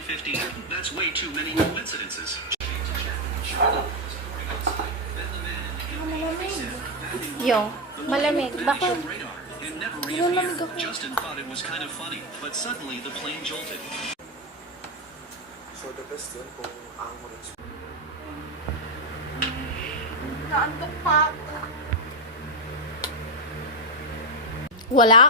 50. That's way too many coincidences. Yung, malamig. Baka, And never malamig reappeared. ako. Justin thought it was kind of funny, but suddenly the plane jolted. So the best yun kung ang mo rin. naantok pa ako. Wala?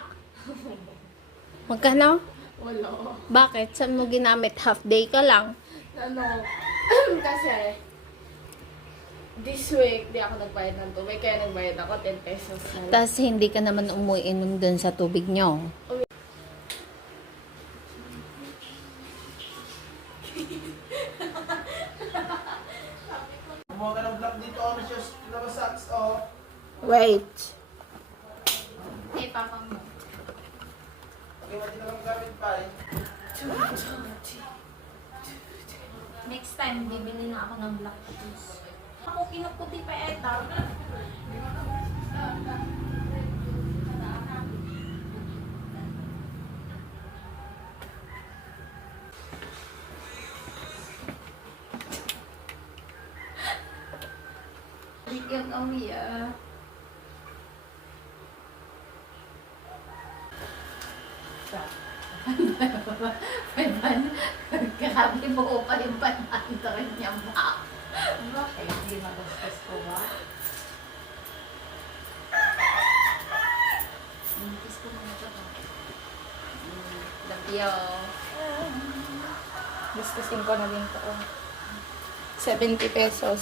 Magkano? Wala. Bakit? Saan mo ginamit? Half day ka lang. Ano, kasi, this week, di ako nagbayad ng tubig, kaya nagbayad ako 10 pesos na lang. Tapos hindi ka naman umuinom dun sa tubig nyo. Kumuha ka ng block dito, ano siya, labasats, oh. Wait. Eh, papa mo. Okay, mati na lang gamit pa eh. Next time, bibili na ako ng black juice. Ako kinuputi pa eta. Bigyan kami ah. Grabe mo pa yung 500 niya ba? Bakit? Hindi magastos ko ba? Mintis ko naman ito ba? Love you. Gustusin ko na din ko. 70 pesos.